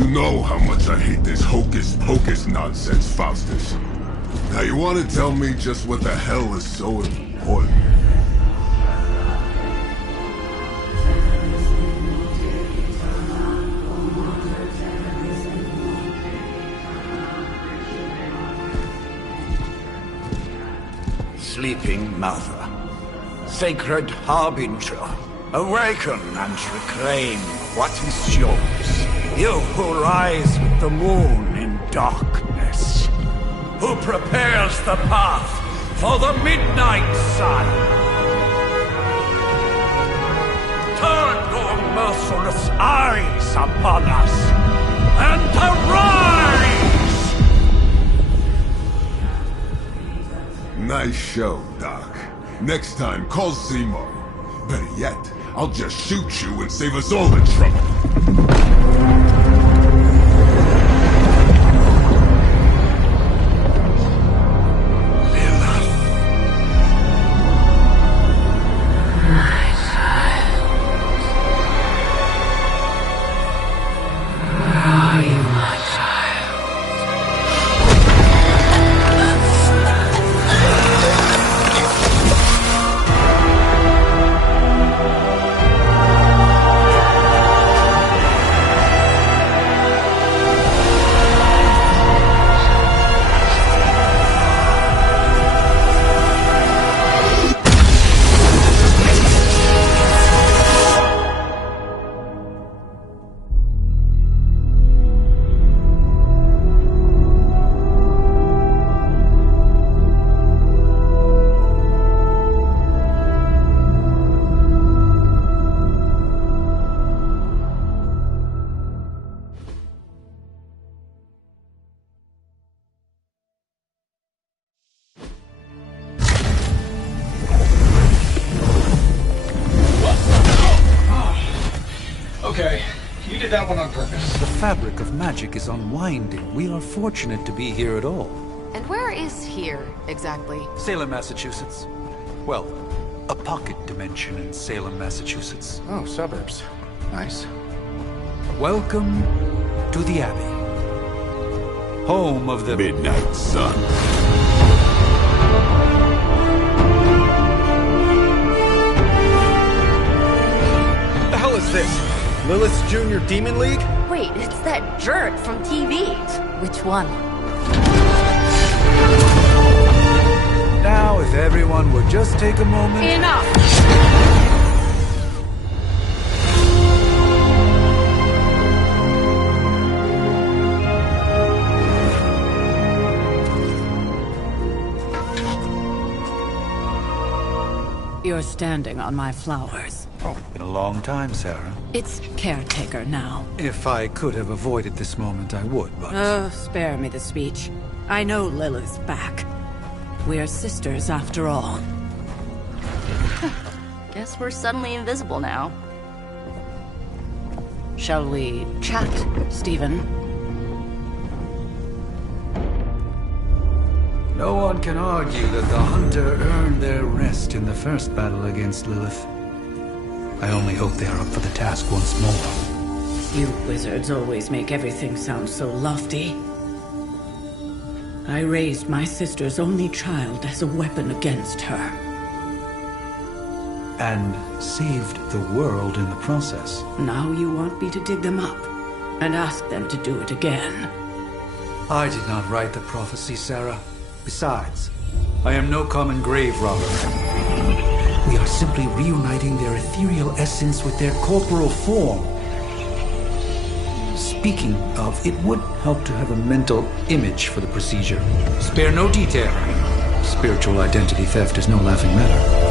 You know how much I hate this hocus-pocus nonsense, Faustus. Now you want to tell me just what the hell is so important? Sleeping Mother, sacred harbinger, awaken and reclaim what is yours. You who rise with the moon in darkness, who prepares the path for the midnight sun. Turn your merciless eyes upon us, and arise! Nice show, Doc. Next time, call Seymour. Better yet, I'll just shoot you and save us all the trouble. Okay, you did that one on purpose. The fabric of magic is unwinding. We are fortunate to be here at all. And where is here, exactly? Salem, Massachusetts. Well, a pocket dimension in Salem, Massachusetts. Oh, suburbs. Nice. Welcome to the Abbey. Home of the Midnight Sun. What the hell is this? Lilith's Junior Demon League? Wait, it's that jerk from TV. Which one? Now, if everyone would just take a moment... Enough! You're standing on my flowers. Oh, been a long time, Sarah. It's caretaker now. If I could have avoided this moment, I would, but... Oh, spare me the speech. I know Lilith's back. We're sisters after all. Guess we're suddenly invisible now. Shall we chat, Stephen? No one can argue that the Hunter earned their rest in the first battle against Lilith. I only hope they are up for the task once more. You wizards always make everything sound so lofty. I raised my sister's only child as a weapon against her. And saved the world in the process. Now you want me to dig them up and ask them to do it again. I did not write the prophecy, Sarah. Besides, I am no common grave robber. We are simply reuniting their ethereal essence with their corporal form. Speaking of, it would help to have a mental image for the procedure. Spare no detail. Spiritual identity theft is no laughing matter.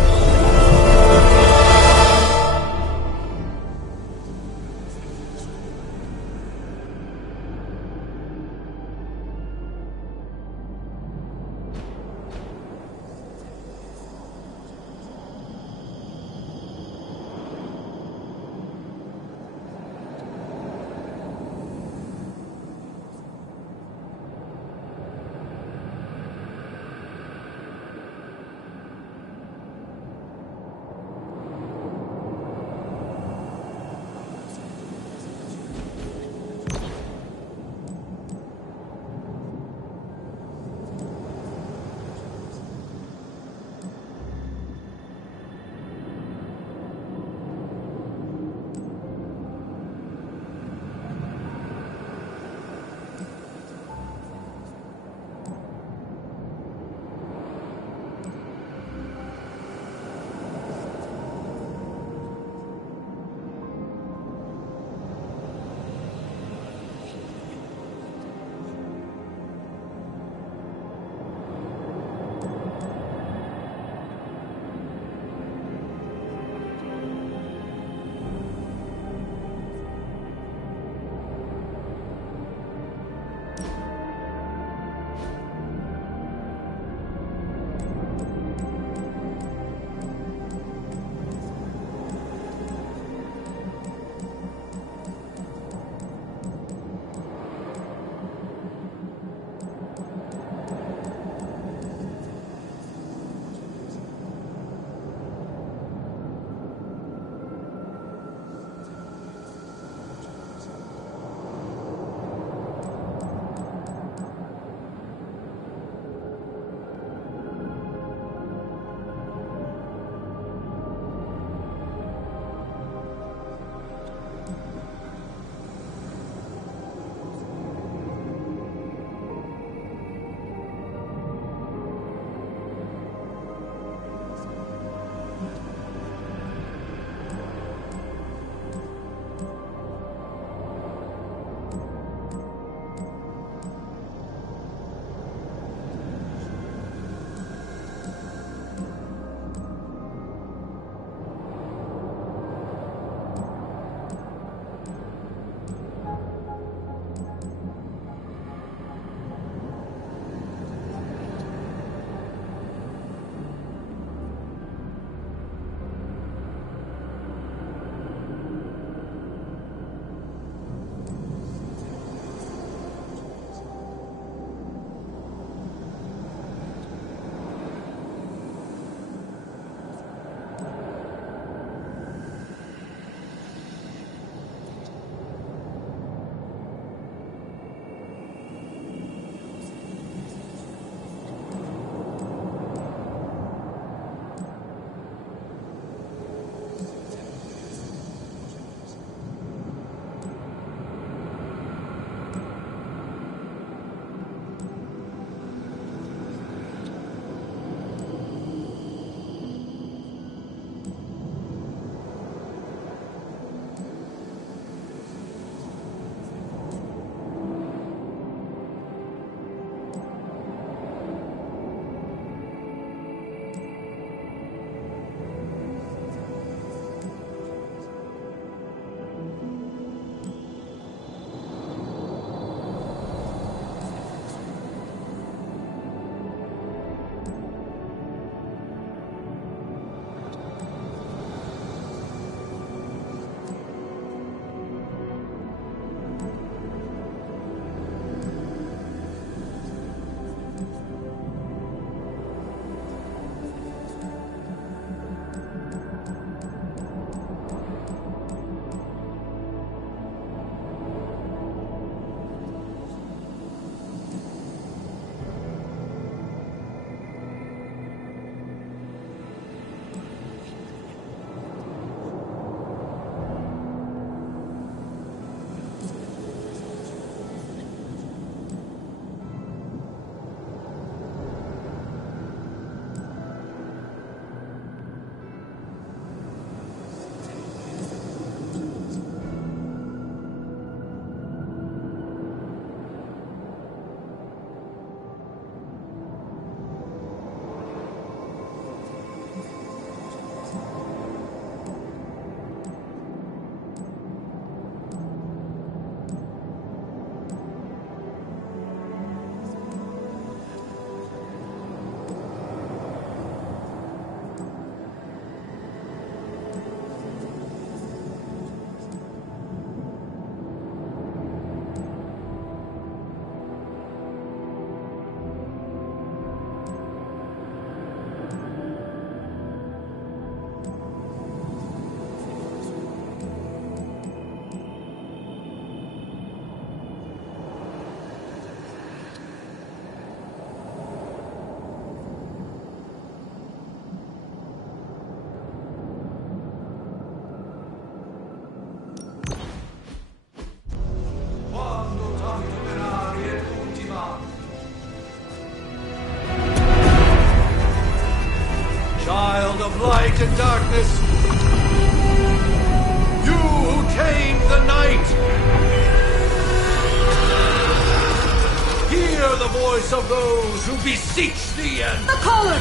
voice of those who beseech the end. The collar!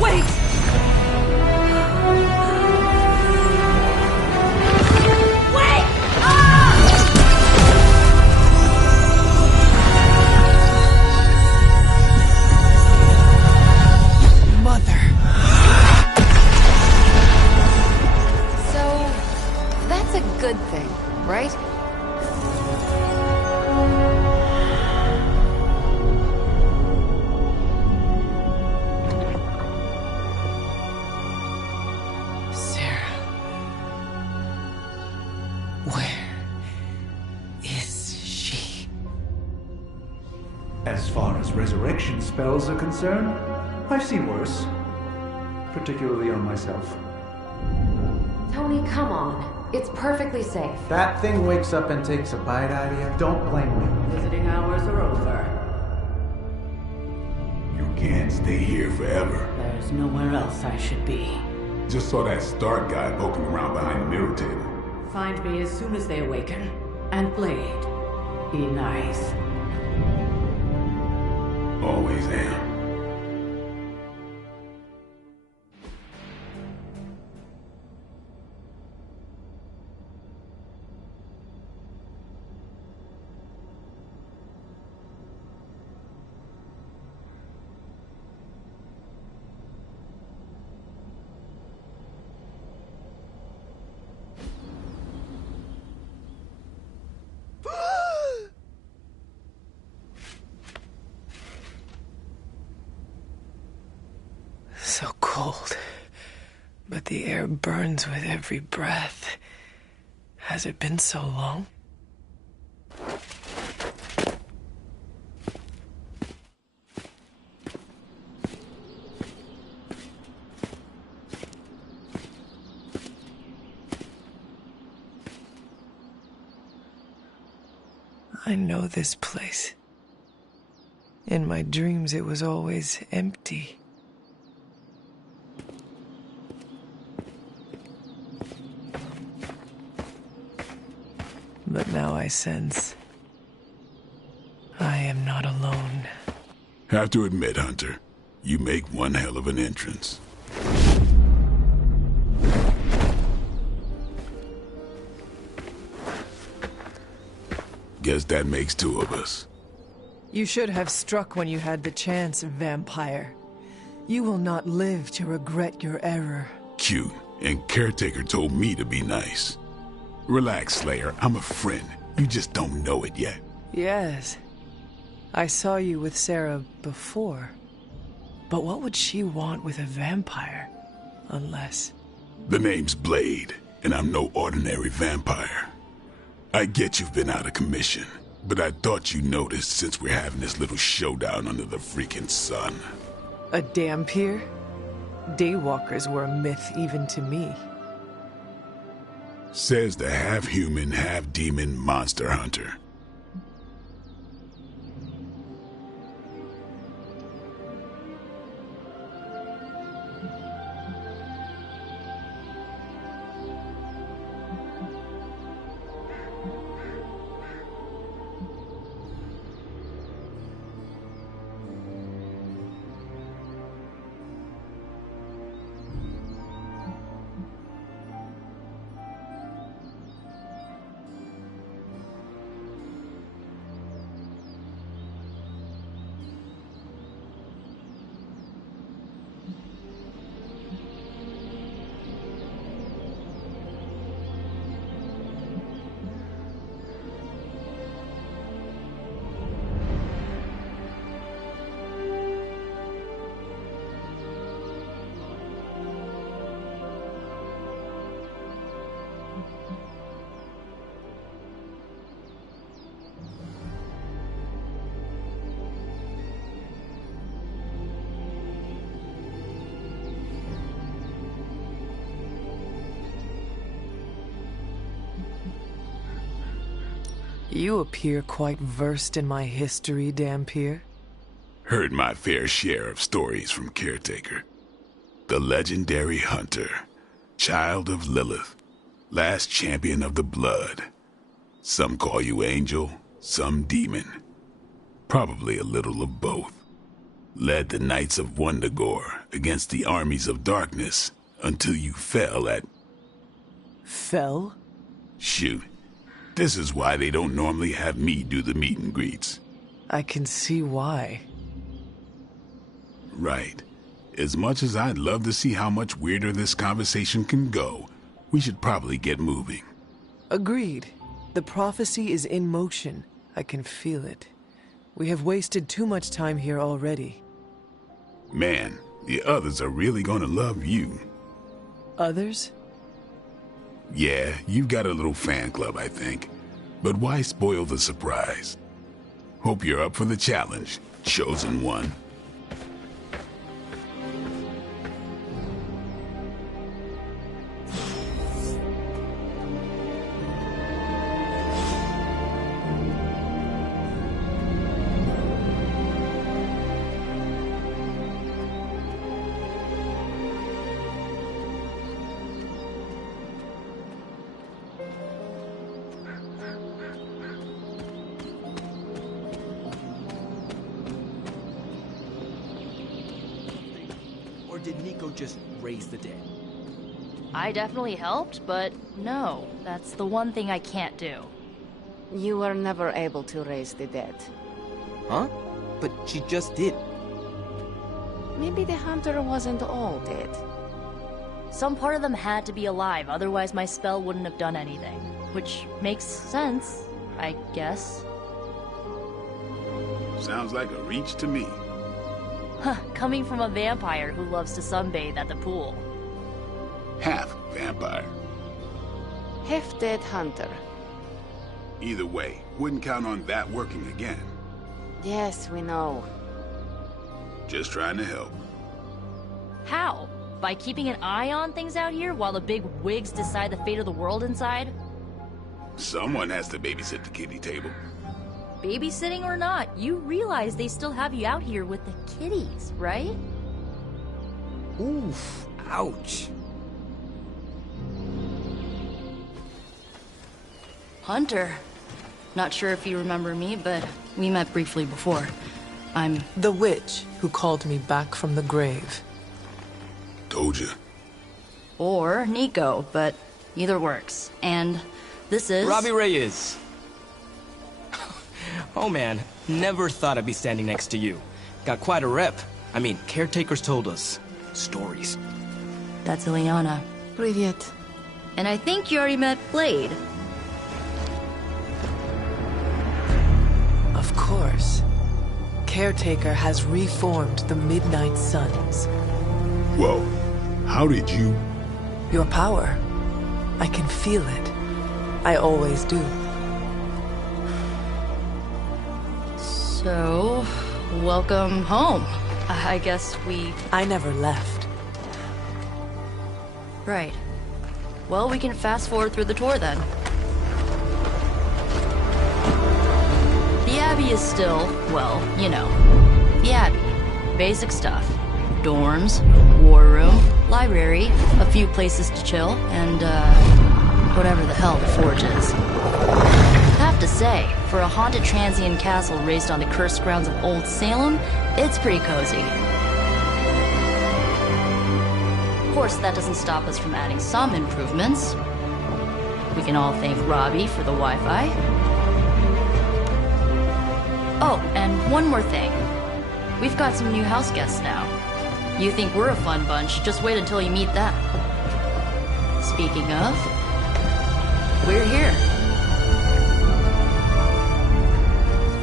Wait! Wait! Ah! Mother. So, that's a good thing, right? Sarah. Where is she? As far as resurrection spells are concerned, I've seen worse. Particularly on myself. Tony, come on. It's perfectly safe. That thing wakes up and takes a bite out of you. Don't blame me. Visiting hours are over. You can't stay here forever. There's nowhere else I should be. Just saw that Stark guy poking around behind the mirror table. Find me as soon as they awaken. And Blade, be nice. Always am. So cold, but the air burns with every breath. Has it been so long? I know this place. In my dreams, it was always empty. But now I sense I am not alone. Have to admit, Hunter, you make one hell of an entrance. Guess that makes two of us. You should have struck when you had the chance, vampire. You will not live to regret your error. Cute, and Caretaker told me to be nice. Relax, Slayer. I'm a friend. You just don't know it yet. Yes. I saw you with Sarah before. But what would she want with a vampire? Unless... The name's Blade, and I'm no ordinary vampire. I get you've been out of commission, but I thought you noticed since we're having this little showdown under the freaking sun. a dampier? Daywalkers were a myth even to me. Says the half-human, half-demon monster hunter. You appear quite versed in my history, Dampier. Heard my fair share of stories from Caretaker. The legendary hunter, child of Lilith, last champion of the blood. Some call you angel, some demon. Probably a little of both. Led the Knights of Wundagore against the armies of darkness until you fell at... Fell? Shoot. This is why they don't normally have me do the meet and greets. I can see why. Right. As much as I'd love to see how much weirder this conversation can go, we should probably get moving. Agreed. The prophecy is in motion. I can feel it. We have wasted too much time here already. Man, the others are really gonna love you. Others? Yeah, you've got a little fan club, I think. But why spoil the surprise? Hope you're up for the challenge, Chosen One. Or did Nico just raise the dead? I definitely helped, but no, that's the one thing I can't do. You were never able to raise the dead. Huh? But she just did. Maybe the hunter wasn't all dead. Some part of them had to be alive, otherwise my spell wouldn't have done anything. Which makes sense, I guess. Sounds like a reach to me. Huh, coming from a vampire who loves to sunbathe at the pool. Half vampire. Half-dead hunter. Either way, wouldn't count on that working again. Yes, we know. Just trying to help. How? By keeping an eye on things out here while the big wigs decide the fate of the world inside? Someone has to babysit the kiddie table. Babysitting or not, you realize they still have you out here with the kiddies, right? Oof. Ouch. Hunter. Not sure if you remember me, but we met briefly before. I'm... The witch who called me back from the grave. Told you. Or Nico, but either works. And this is... Robbie Reyes. Oh man, never thought I'd be standing next to you. Got quite a rep. I mean, caretakers told us. Stories. That's Ileana. Привет. And I think you already met Blade. Of course. Caretaker has reformed the Midnight Suns. Whoa. How did you... Your power. I can feel it. I always do. So, welcome home. I guess we... I never left. Right. Well, we can fast forward through the tour then. The Abbey is still, well, you know, the Abbey. Basic stuff. Dorms, war room, library, a few places to chill, and, whatever the hell the Forge is. Have to say, for a haunted transient castle raised on the cursed grounds of Old Salem, it's pretty cozy. Of course, that doesn't stop us from adding some improvements. We can all thank Robbie for the Wi-Fi. Oh, and one more thing. We've got some new house guests now. You think we're a fun bunch, just wait until you meet them. Speaking of, we're here.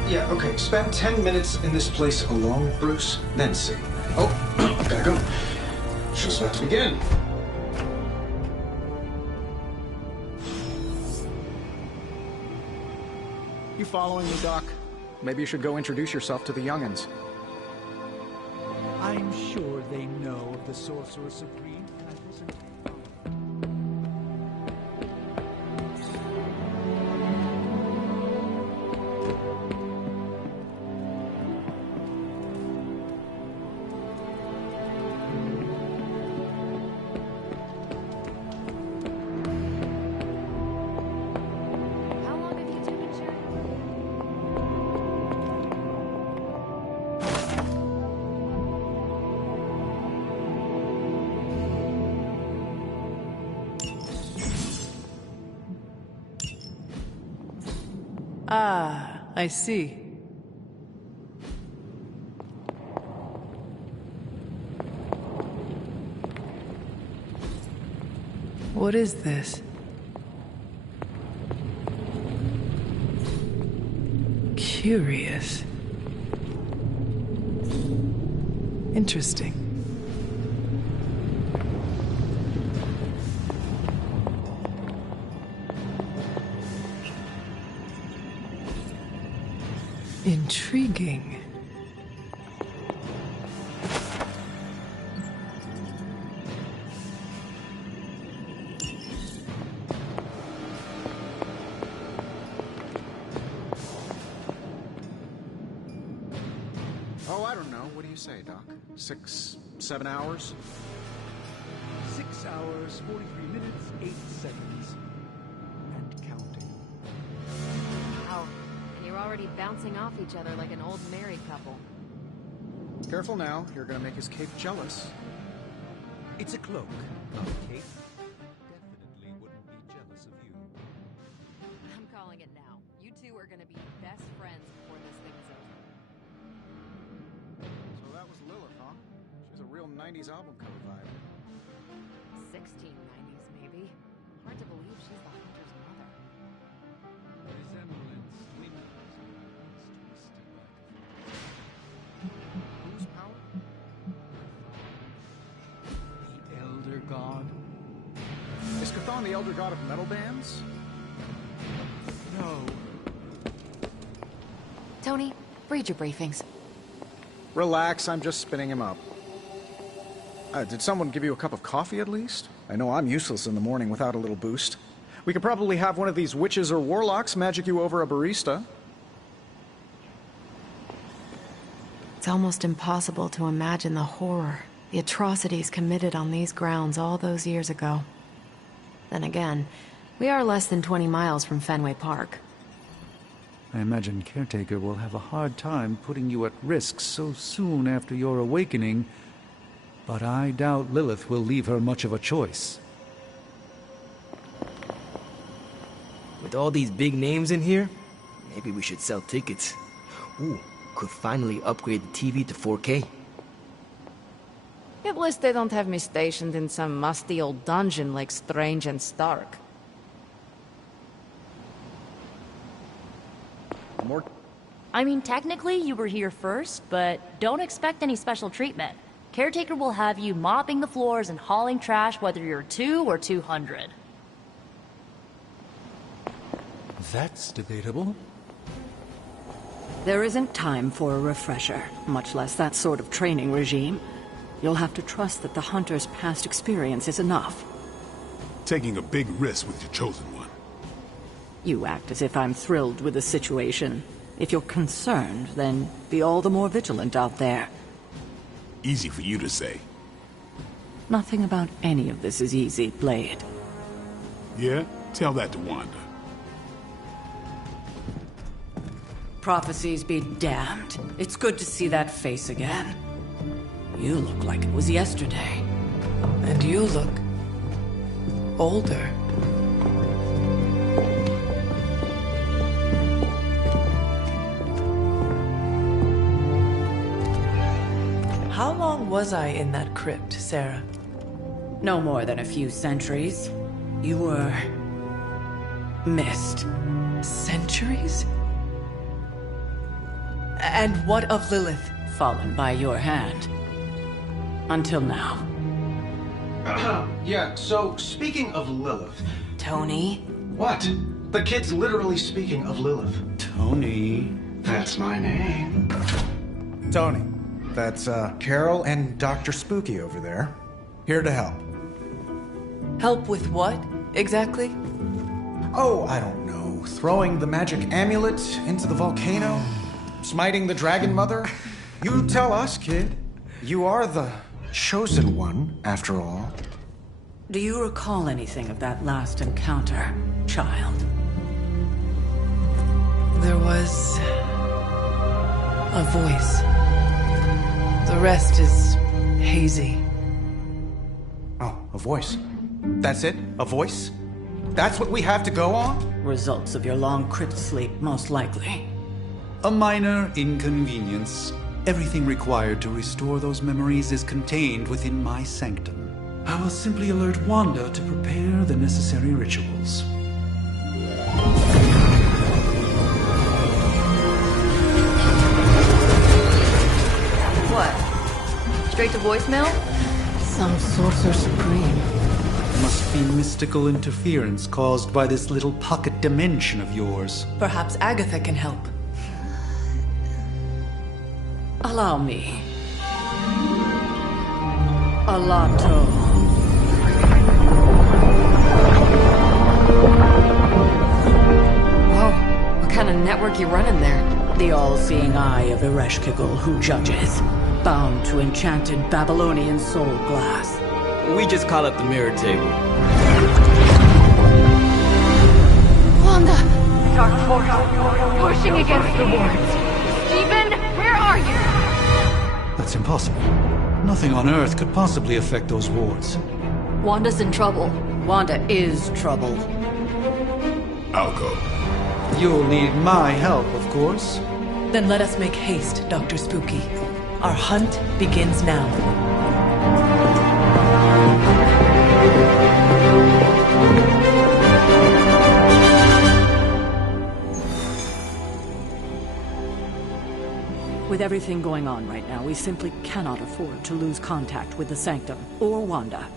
Yeah, okay. Spend 10 minutes in this place alone, Bruce, then see. Oh, gotta go. Just about to begin. You following me, Doc? Maybe you should go introduce yourself to the young'uns. I'm sure they know of the Sorcerer Supreme. Ah, I see. What is this? Curious. Interesting. Intriguing. Oh, I don't know. What do you say, Doc? 6, 7 hours? 6 hours, 43 minutes, 8 seconds. And counting. Wow. And you're already bouncing off each other like an old married couple. Careful now. You're gonna make his cape jealous. It's a cloak, not a cape. Definitely wouldn't be jealous of you. I'm calling it now. You two are gonna be best friends before this thing is over. So that was Lilith, huh? She's a real 90s album cover vibe. 1690s, maybe. Hard to believe she's the hunter's mother. Resemblance dwindles when it's twisted like Whose power? the Elder God. Is Chthon the elder god of metal bands? No. Tony, read your briefings. Relax, I'm just spinning him up. Did someone give you a cup of coffee at least? I know I'm useless in the morning without a little boost. We could probably have one of these witches or warlocks magic you over a barista. It's almost impossible to imagine the horror, the atrocities committed on these grounds all those years ago. Then again, we are less than 20 miles from Fenway Park. I imagine Caretaker will have a hard time putting you at risk so soon after your awakening, but I doubt Lilith will leave her much of a choice. With all these big names in here, maybe we should sell tickets. Ooh, could finally upgrade the TV to 4K. At least they don't have me stationed in some musty old dungeon like Strange and Stark. More. I mean, technically you were here first, but don't expect any special treatment. Caretaker will have you mopping the floors and hauling trash whether you're 2 or 200. That's debatable. There isn't time for a refresher, much less that sort of training regime. You'll have to trust that the Hunter's past experience is enough. Taking a big risk with your chosen one. You act as if I'm thrilled with the situation. If you're concerned, then be all the more vigilant out there. Easy for you to say. Nothing about any of this is easy, Blade. Yeah? Tell that to Wanda. Prophecies be damned. It's good to see that face again. You look like it was yesterday. And you look older. How long was I in that crypt, Sarah? No more than a few centuries. You were missed. Centuries? And what of Lilith? Fallen by your hand. Until now. Yeah, so speaking of Lilith. Tony? What? The kid's literally speaking of Lilith. Tony. That's my name. Tony. That's, Carol and Dr. Spooky over there. Here to help. Help with what, exactly? Oh, I don't know. Throwing the magic amulet into the volcano? Smiting the Dragon Mother? You tell us, kid. You are the chosen one, after all. Do you recall anything of that last encounter, child? There was a voice. The rest is hazy. Oh, a voice. That's it? A voice? That's what we have to go on? Results of your long crypt sleep, most likely. A minor inconvenience. Everything required to restore those memories is contained within my sanctum. I will simply alert Wanda to prepare the necessary rituals. What? Straight to voicemail? Some Sorcerer Supreme. Must be mystical interference caused by this little pocket dimension of yours. Perhaps Agatha can help. Allow me. Alato. Whoa, what kind of network you running there? The all-seeing eye of Ereshkigal who judges, bound to enchanted Babylonian soul glass. We just call it the mirror table. Wanda! Dark portal, pushing against the wards. Stephen, where are you? That's impossible. Nothing on Earth could possibly affect those wards. Wanda's in trouble. Wanda is trouble. I'll go. You'll need my help, of course. Then let us make haste, Dr. Spooky. Our hunt begins now. With everything going on right now, we simply cannot afford to lose contact with the Sanctum or Wanda.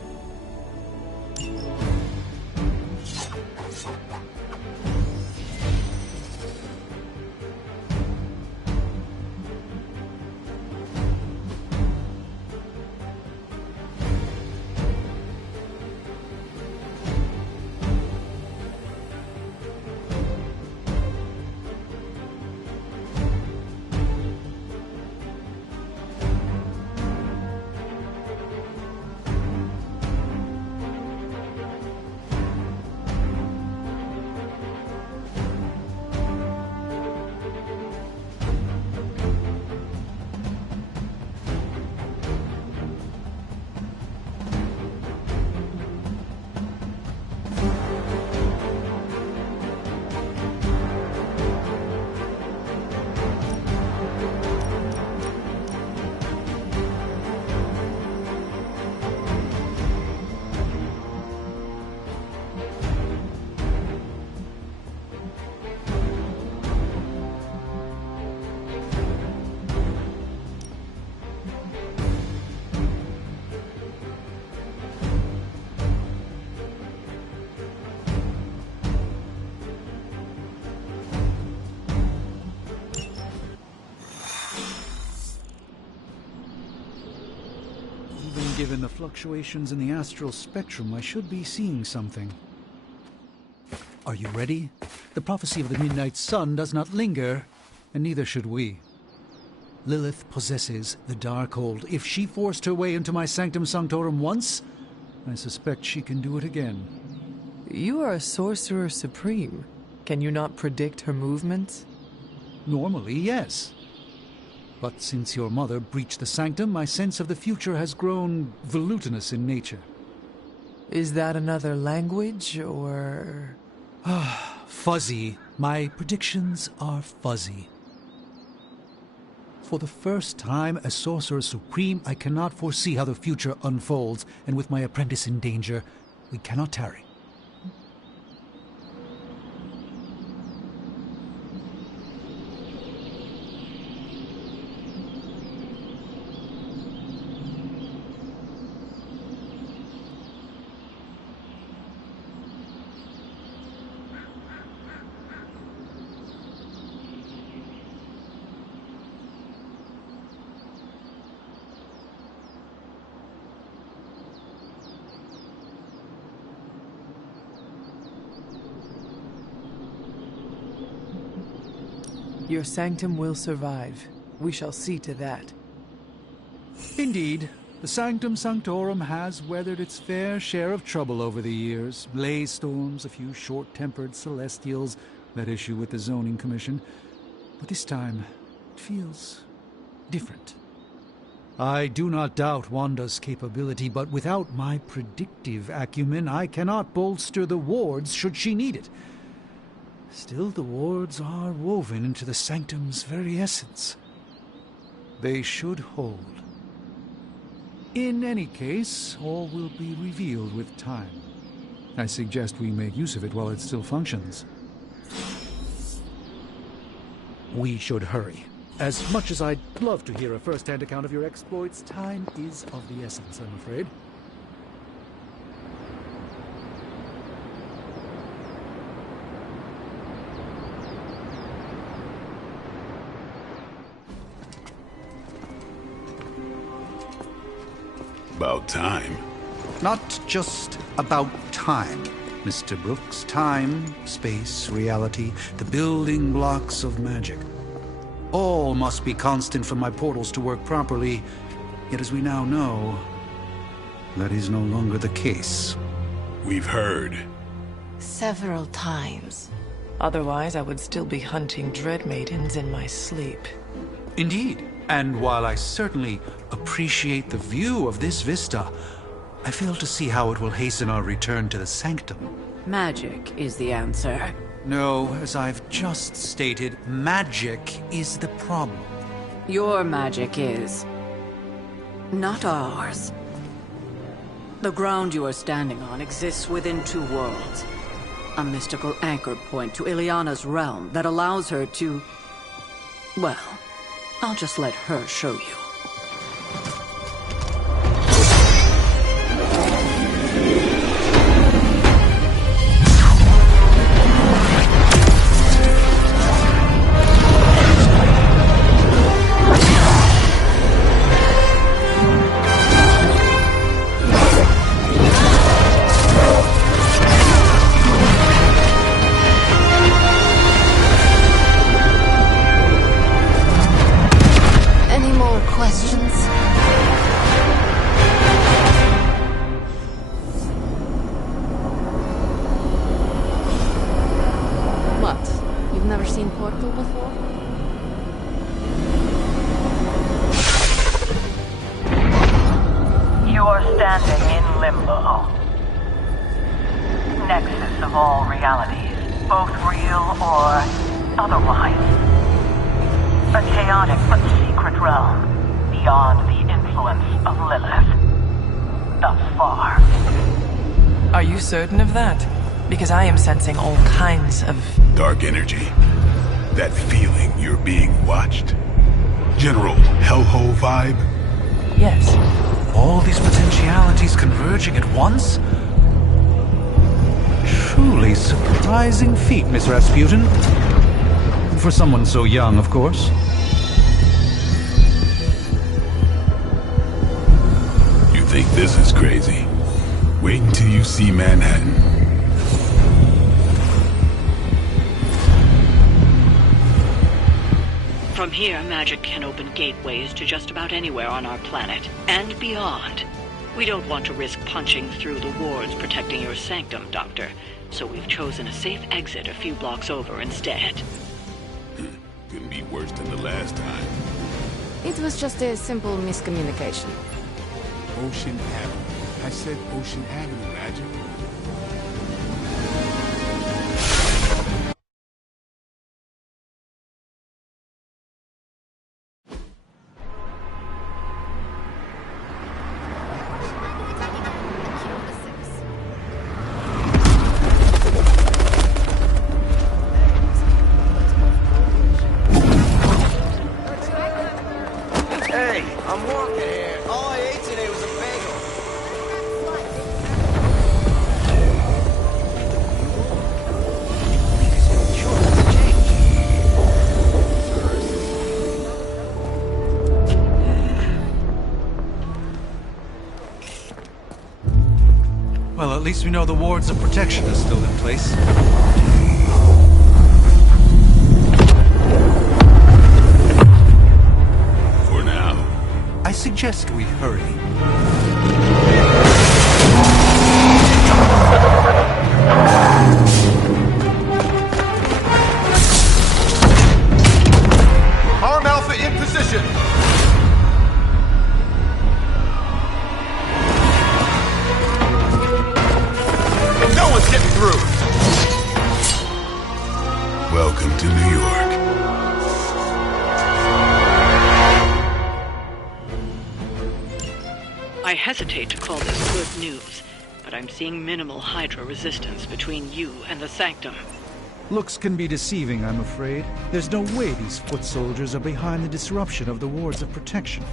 Given the fluctuations in the astral spectrum, I should be seeing something. Are you ready? The prophecy of the Midnight Sun does not linger, and neither should we. Lilith possesses the Darkhold. If she forced her way into my Sanctum Sanctorum once, I suspect she can do it again. You are a Sorcerer Supreme. Can you not predict her movements? Normally, yes. But since your mother breached the Sanctum, my sense of the future has grown volutinous in nature. Is that another language, or...? Fuzzy. My predictions are fuzzy. For the first time as Sorcerer Supreme, I cannot foresee how the future unfolds, and with my apprentice in danger, we cannot tarry. Your sanctum will survive. We shall see to that. Indeed, the Sanctum Sanctorum has weathered its fair share of trouble over the years. Blaze storms, a few short-tempered celestials that issue with the zoning commission. But this time, it feels different. I do not doubt Wanda's capability, but without my predictive acumen, I cannot bolster the wards should she need it. Still, the wards are woven into the sanctum's very essence. They should hold. In any case, all will be revealed with time. I suggest we make use of it while it still functions. We should hurry. As much as I'd love to hear a first-hand account of your exploits, time is of the essence, I'm afraid. About time. Not just about time, Mr. Brooks. Time, space, reality, the building blocks of magic. All must be constant for my portals to work properly, yet as we now know, that is no longer the case. We've heard. Several times. Otherwise, I would still be hunting Dread Maidens in my sleep. Indeed, and while I certainly appreciate the view of this vista, I fail to see how it will hasten our return to the sanctum. Magic is the answer. No, as I've just stated, magic is the problem. Your magic is... not ours. The ground you are standing on exists within two worlds. A mystical anchor point to Ileana's realm that allows her to... well, I'll just let her show you. Certain of that? Because I am sensing all kinds of... dark energy. That feeling you're being watched. General hellhole vibe? Yes. All these potentialities converging at once? Truly surprising feat, Miss Rasputin. For someone so young, of course. You think this is crazy? Wait until you see Manhattan. From here, magic can open gateways to just about anywhere on our planet, and beyond. We don't want to risk punching through the wards protecting your sanctum, Doctor, so we've chosen a safe exit a few blocks over instead. Couldn't be worse than the last time. It was just a simple miscommunication. Ocean Avenue. I said Ocean Avenue, Magic. Hey, I'm walking here. All I ate today was a bagel. Well, at least we know the wards of protection are still in place. For now. I suggest we hurry. Arm Alpha in position. Welcome to New York. I hesitate to call this good news, but I'm seeing minimal Hydra resistance between you and the Sanctum. Looks can be deceiving, I'm afraid. There's no way these foot soldiers are behind the disruption of the wards of protection.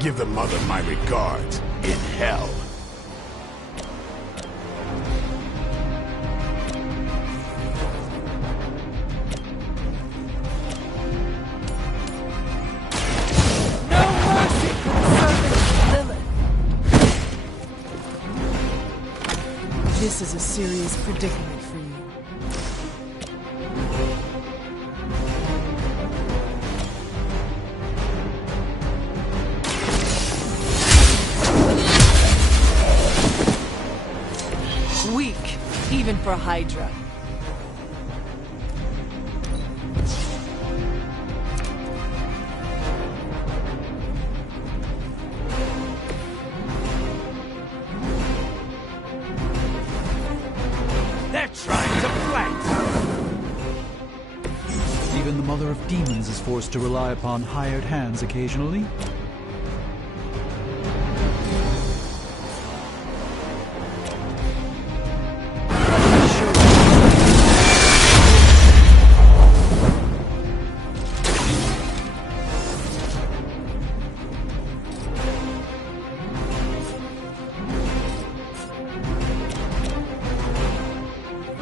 Give the mother my regards in hell. This is a serious predicament for you. Weak, even for Hydra. They're trying to flank! Even the Mother of Demons is forced to rely upon hired hands occasionally.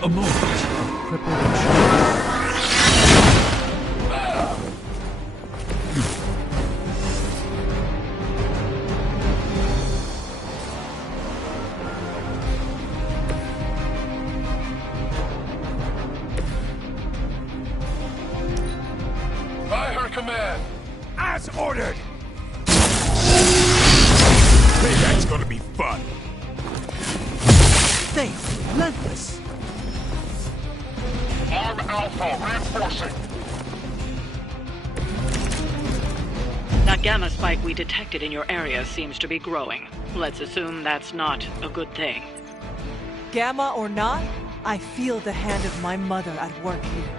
A moment of preparation. By her command! As ordered! Payback's gonna be fun. They are relentless. Arm Alpha reinforcing! That gamma spike we detected in your area seems to be growing. Let's assume that's not a good thing. Gamma or not, I feel the hand of my mother at work here.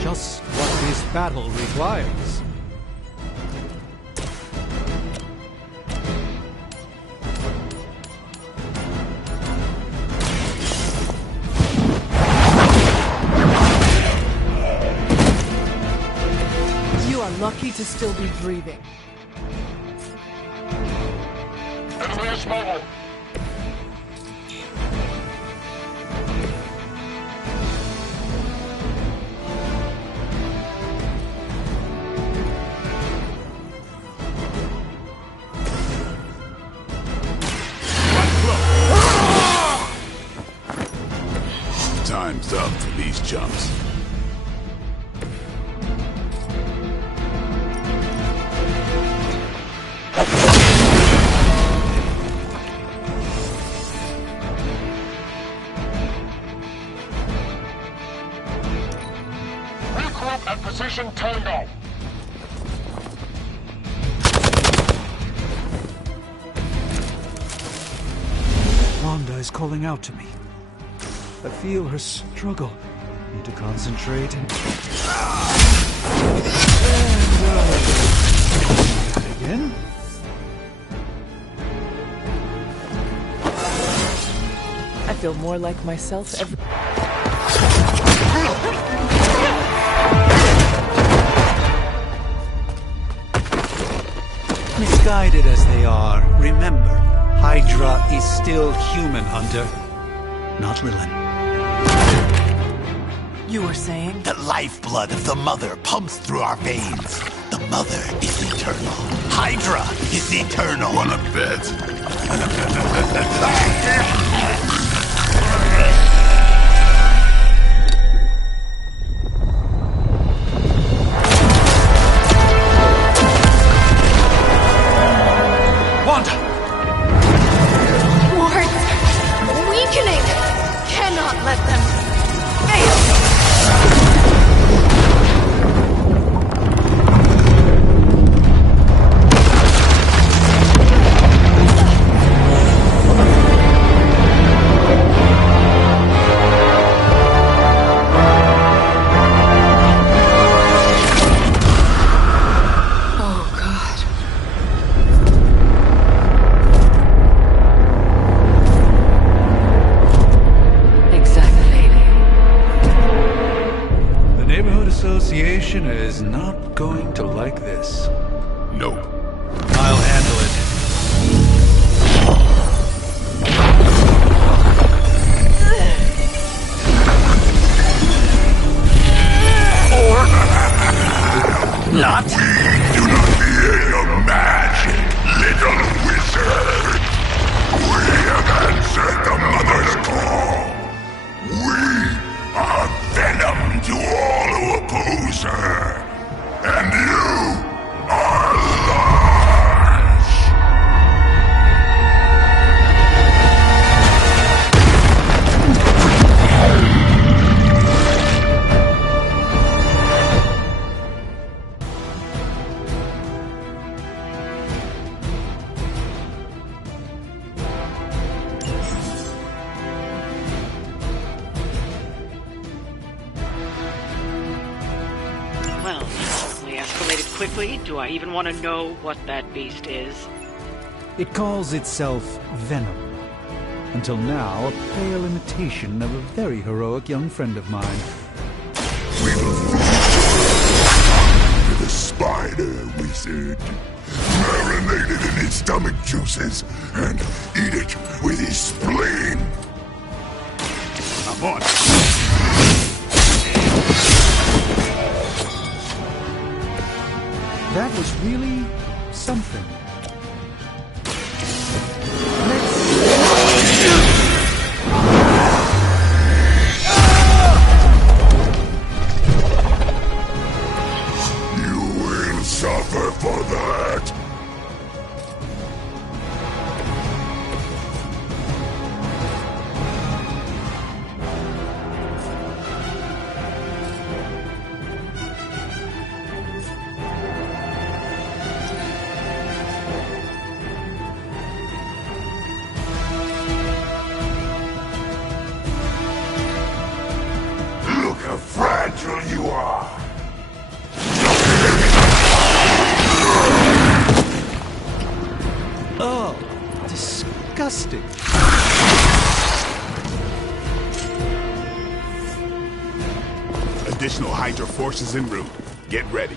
Just what this battle requires. You are lucky to still be breathing. Enemy is mobile! Time's up for these jumps. Regroup at position Tango! Wanda is calling out to me. I feel her struggle. Need to concentrate and... Again? I feel more like myself every... Miss Misguided as they are, remember, Hydra is still human, Hunter. Not Lilith. You were saying? The lifeblood of the Mother pumps through our veins. The Mother is eternal. Hydra is eternal. Wanna bet? Wanda! Wards! Weakening! Cannot let them fail! Association is not going to like this. Nope. I'll handle it. Or not. We do not fear your magic, little wizard. We have answered the Mother's call. We are venom to all who oppose her. And you are large. Well, we escalated quickly. Do I even want to know what that beast is? It calls itself Venom. Until now, a pale imitation of a very heroic young friend of mine. We will to the spider wizard, marinated in his stomach juices, and eat it with his spleen. I'm on. That was really something. You will suffer for that. Look how fragile you are. Oh, disgusting. Additional Hydra forces en route. Get ready.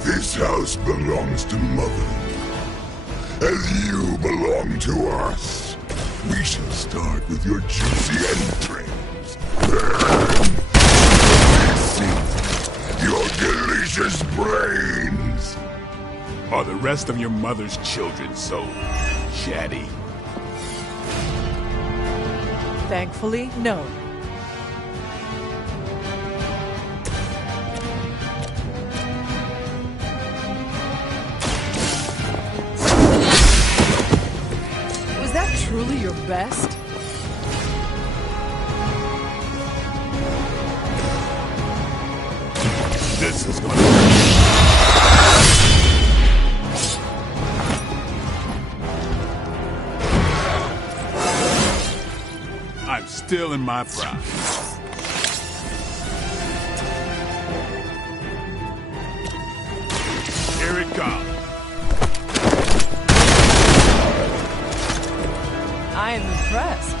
This house belongs to Mother, as you belong to us. We shall start with your juicy entrails. Then, receive your delicious brains. Are the rest of your mother's children so chatty? Thankfully, no. Was that truly your best? This is gonna I'm still in my prime. Here it comes. I am impressed.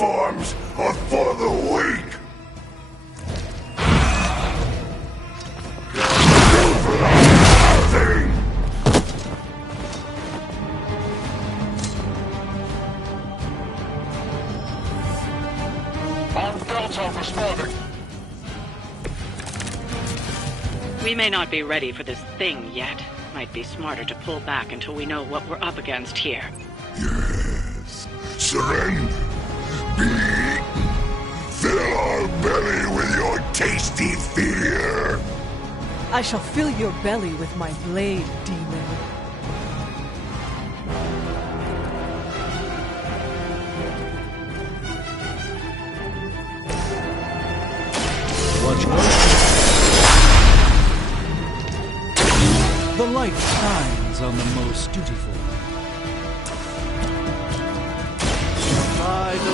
forms are for the weak! Nothing! On Delta responding. We may not be ready for this thing yet. Might be smarter to pull back until we know what we're up against here. Yes. Surrender. Be eaten. Fill our belly with your tasty fear. I shall fill your belly with my blade, demon. Watch out. The light shines on the most dutiful. By the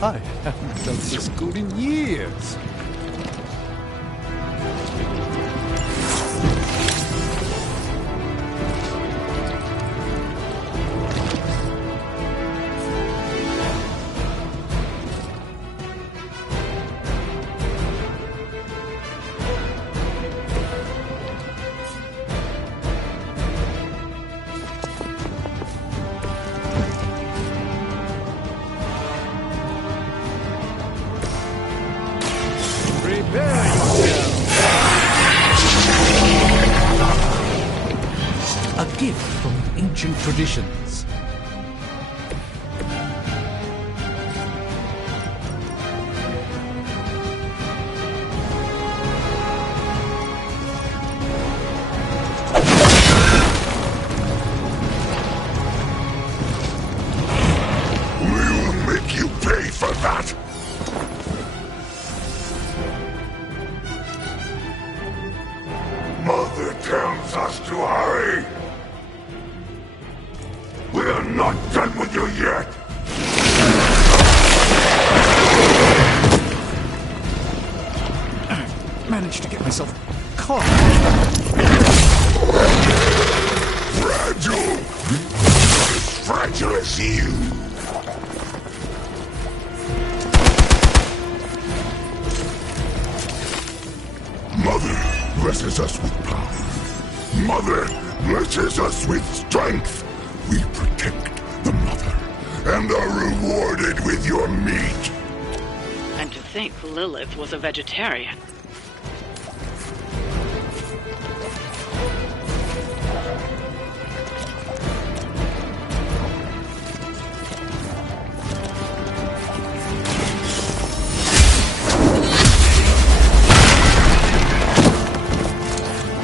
I haven't felt this good in years. A gift from ancient traditions. We'll make you pay for that! Mother tells us to hurry! We're not done with you yet! Managed to get myself caught. Fragile! As fragile as you! Mother blesses us with power. Mother blesses us with strength. We protect the mother and are rewarded with your meat. And to think Lilith was a vegetarian.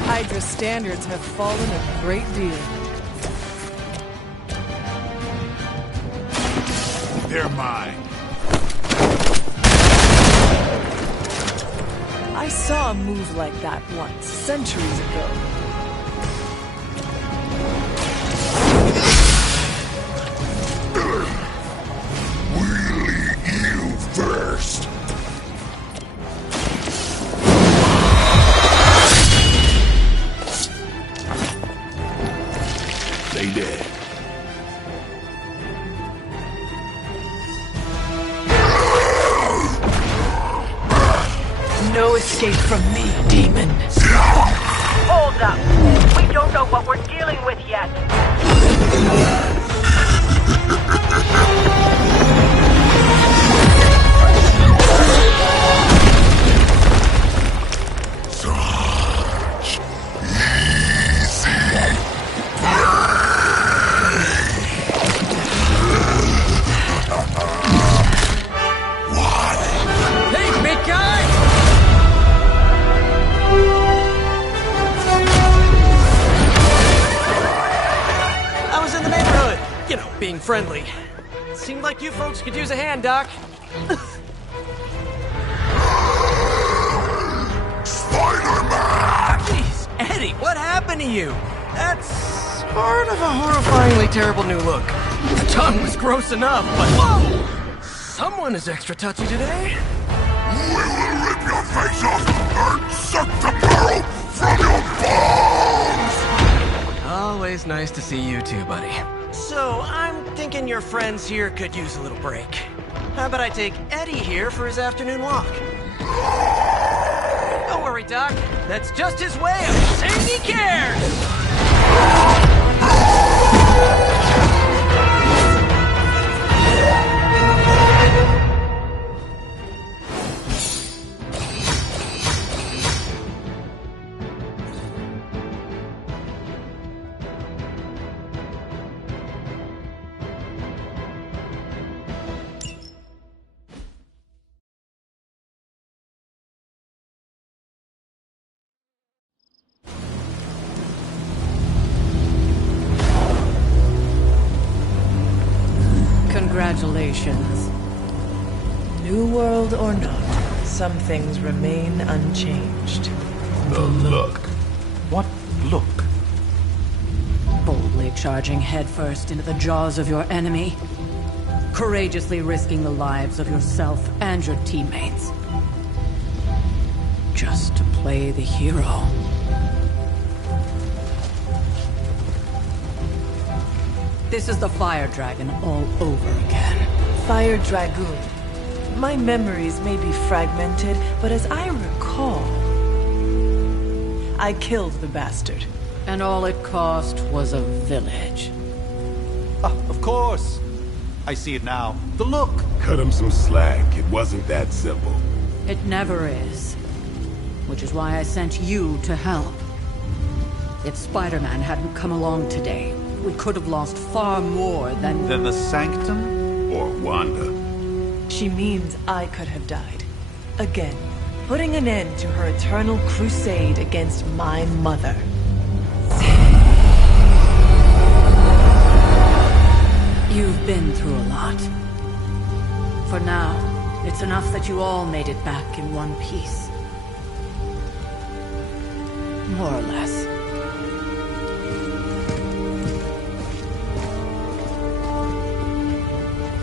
Hydra standards have fallen a great deal. They're mine. I saw a move like that once, centuries ago. We'll eat you first. Stay dead. No escape from me, demon. Hold up. We don't know what we're dealing with yet. Such easy Hey, big guy! I was in the neighborhood. You know, being friendly. Seemed like you folks could use a hand, Doc. Spider-Man! Jeez, Eddie, what happened to you? That's sort of a horrifyingly terrible new look. The tongue was gross enough, but whoa! Someone is extra touchy today. We will rip your face off and suck the marrow from your bones! Always nice to see you too, buddy. So, I'm thinking your friends here could use a little break. How about I take Eddie here for his afternoon walk? Don't worry, Doc. That's just his way of saying he cares! Congratulations. New world or not, some things remain unchanged. The look. What look? Boldly charging headfirst into the jaws of your enemy. Courageously risking the lives of yourself and your teammates. Just to play the hero. This is the Fire Dragon all over again. Fire Dragoon. My memories may be fragmented, but as I recall, I killed the bastard. And all it cost was a village. Of course. I see it now. The look. Cut him some slack. It wasn't that simple. It never is. Which is why I sent you to help. If Spider-Man hadn't come along today, we could have lost far more than... Than the Sanctum? Or Wanda. She means I could have died. Again, putting an end to her eternal crusade against my mother. You've been through a lot. For now, it's enough that you all made it back in one piece. More or less.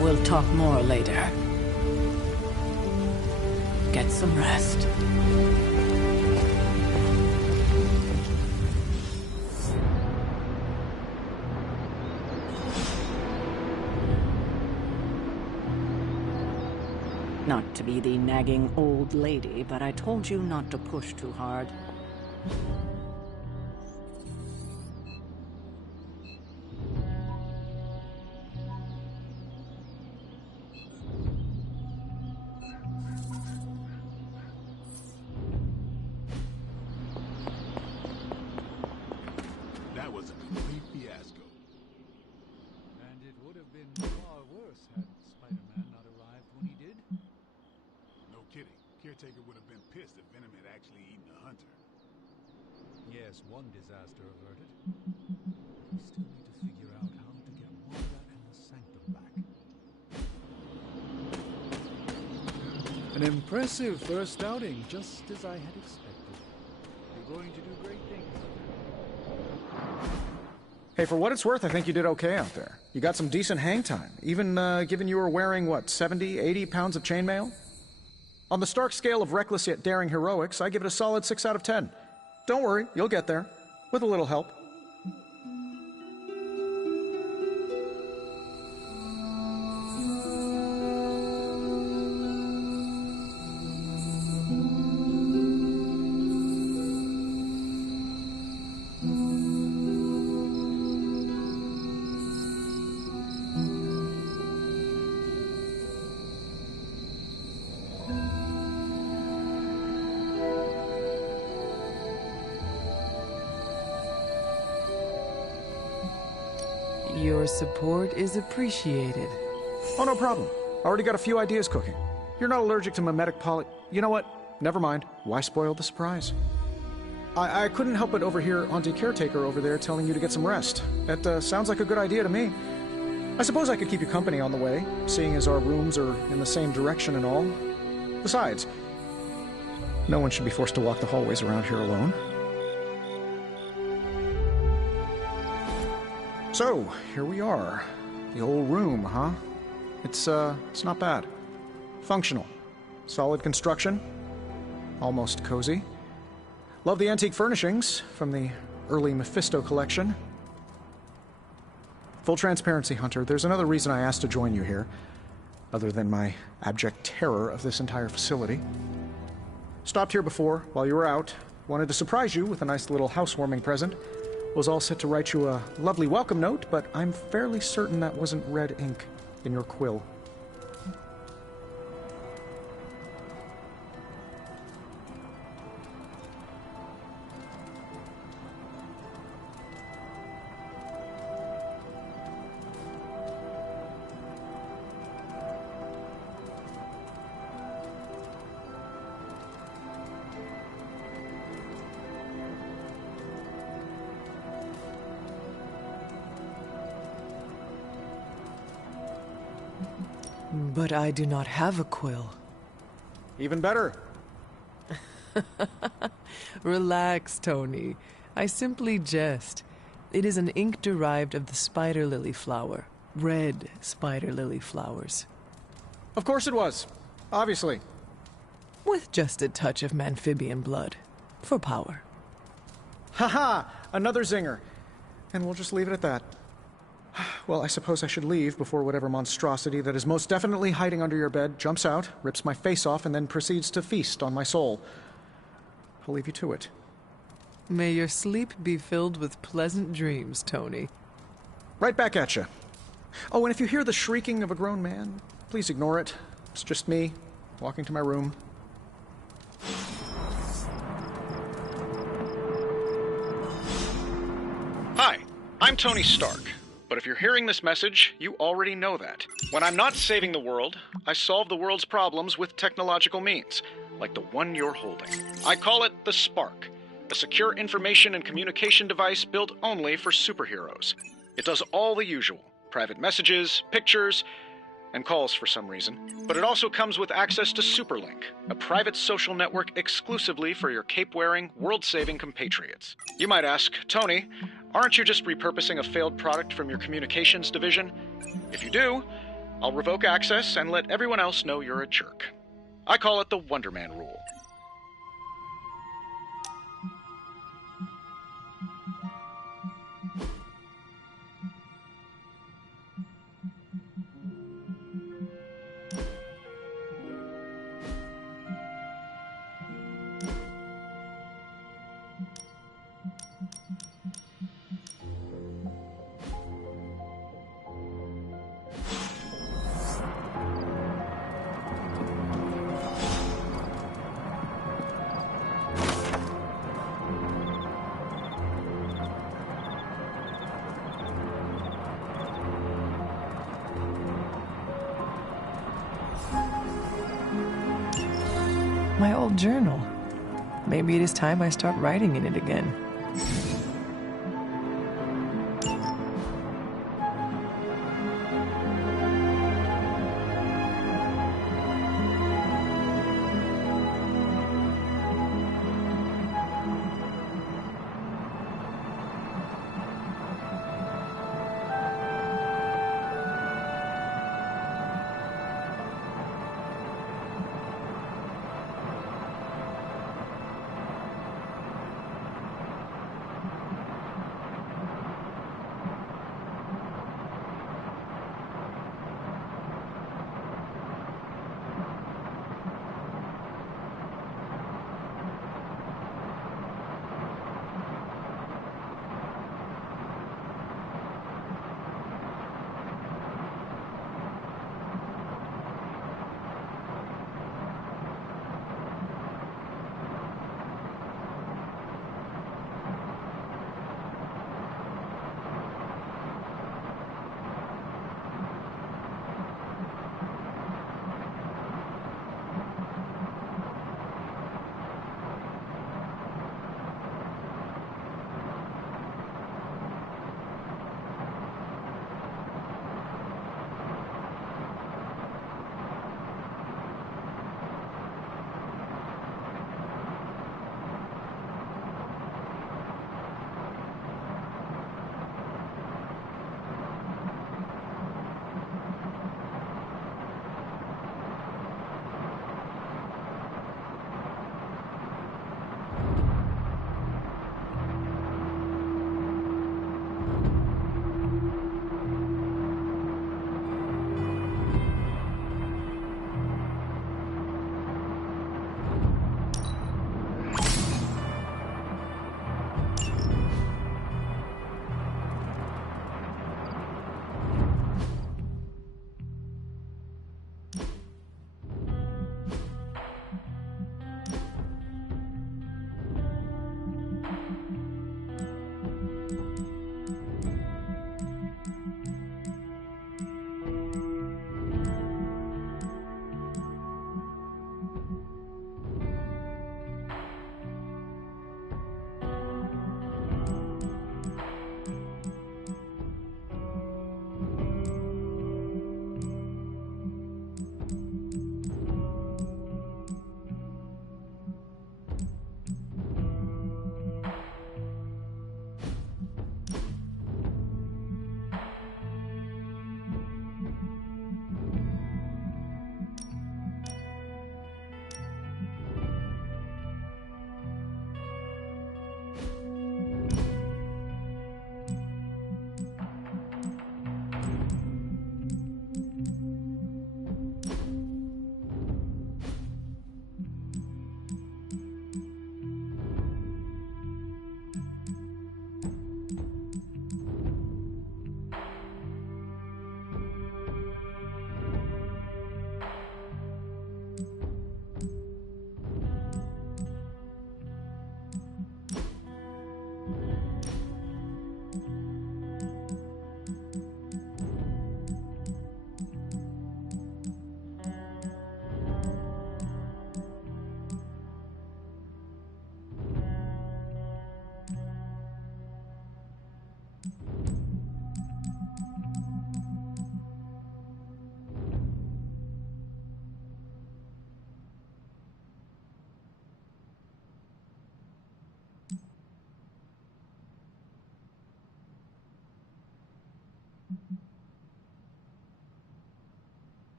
We'll talk more later. Get some rest. Not to be the nagging old lady, but I told you not to push too hard. That was a complete fiasco. And it would have been far worse had Spider-Man not arrived when he did. No kidding. Caretaker would have been pissed if Venom had actually eaten a hunter. Yes, one disaster averted. We still need to figure out how to get Wanda and the Sanctum back. An impressive first outing, just as I had expected. You're going to do great things. Hey, for what it's worth, I think you did okay out there. You got some decent hang time, even given you were wearing, what, 70, 80 pounds of chainmail? On the Stark scale of reckless yet daring heroics, I give it a solid 6 out of 10. Don't worry, you'll get there. With a little help. Your support is appreciated. Oh, no problem. Already got a few ideas cooking. You're not allergic to mimetic poly... You know what? Never mind. Why spoil the surprise? I couldn't help but overhear Auntie Caretaker over there telling you to get some rest. That sounds like a good idea to me. I suppose I could keep you company on the way, seeing as our rooms are in the same direction and all. Besides, no one should be forced to walk the hallways around here alone. So, here we are. The old room, huh? It's not bad. Functional. Solid construction. Almost cozy. Love the antique furnishings from the early Mephisto collection. Full transparency, Hunter, there's another reason I asked to join you here, other than my abject terror of this entire facility. Stopped here before, while you were out. Wanted to surprise you with a nice little housewarming present. Was all set to write you a lovely welcome note, but I'm fairly certain that wasn't red ink in your quill. But I do not have a quill. Even better. Relax, Tony. I simply jest. It is an ink derived of the spider lily flower. Red spider lily flowers. Of course it was. Obviously. With just a touch of amphibian blood. For power. Haha! Another zinger. And we'll just leave it at that. Well, I suppose I should leave before whatever monstrosity that is most definitely hiding under your bed jumps out, rips my face off, and then proceeds to feast on my soul. I'll leave you to it. May your sleep be filled with pleasant dreams, Tony. Right back at you. Oh, and if you hear the shrieking of a grown man, please ignore it. It's just me, walking to my room. Hi, I'm Tony Stark. But if you're hearing this message, you already know that. When I'm not saving the world, I solve the world's problems with technological means, like the one you're holding. I call it the Spark, a secure information and communication device built only for superheroes. It does all the usual, private messages, pictures, and calls for some reason. But it also comes with access to Superlink, a private social network exclusively for your cape-wearing, world-saving compatriots. You might ask, Tony, aren't you just repurposing a failed product from your communications division? If you do, I'll revoke access and let everyone else know you're a jerk. I call it the Wonder Man rule. My old journal. Maybe it is time I start writing in it again.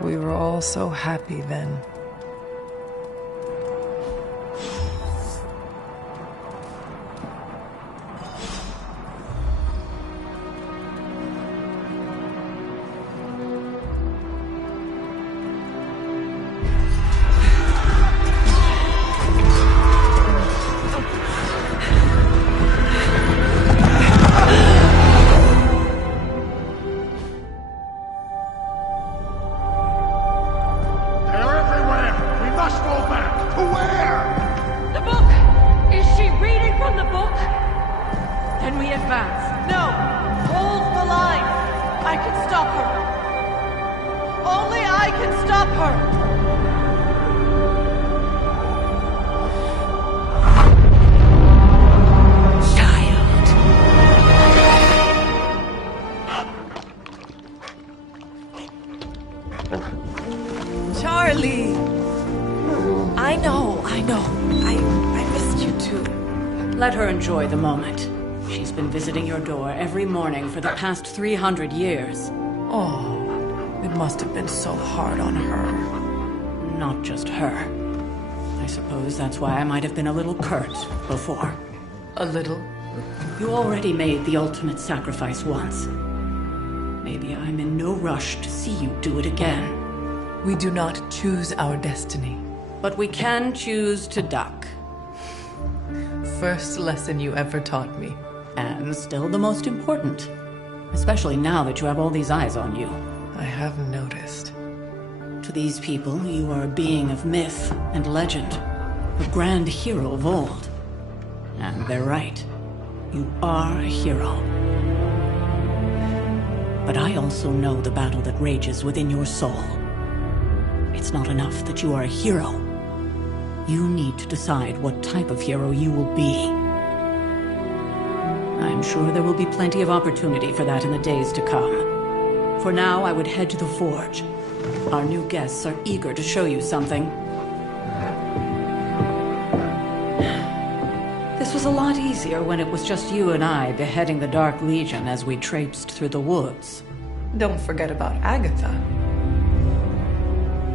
We were all so happy then. Charlie! I know. I missed you too. Let her enjoy the moment. She's been visiting your door every morning for the past 300 years. Oh, it must have been so hard on her. Not just her. I suppose that's why I might have been a little curt before. A little? You already made the ultimate sacrifice once. Maybe I'm in no rush to see you do it again. We do not choose our destiny. But we can choose to duck. First lesson you ever taught me. And still the most important. Especially now that you have all these eyes on you. I have noticed. To these people, you are a being of myth and legend. A grand hero of old. And they're right. You are a hero. But I also know the battle that rages within your soul. It's not enough that you are a hero. You need to decide what type of hero you will be. I'm sure there will be plenty of opportunity for that in the days to come. For now, I would head to the forge. Our new guests are eager to show you something. This was a lot easier when it was just you and I beheading the Dark Legion as we traipsed through the woods. Don't forget about Agatha.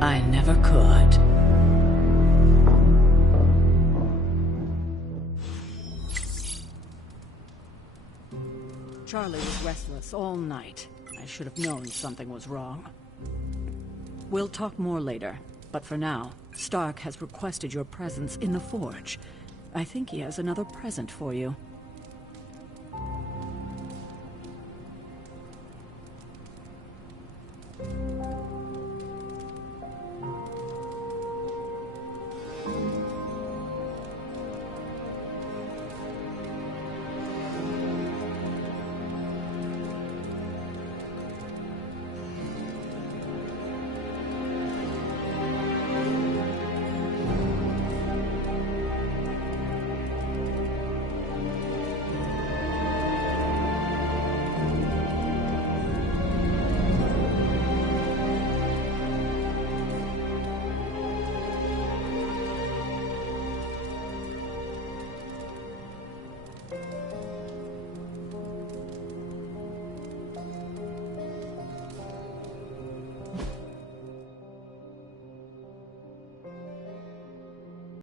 I never could. Charlie was restless all night. I should have known something was wrong. We'll talk more later, but for now, Stark has requested your presence in the forge. I think he has another present for you.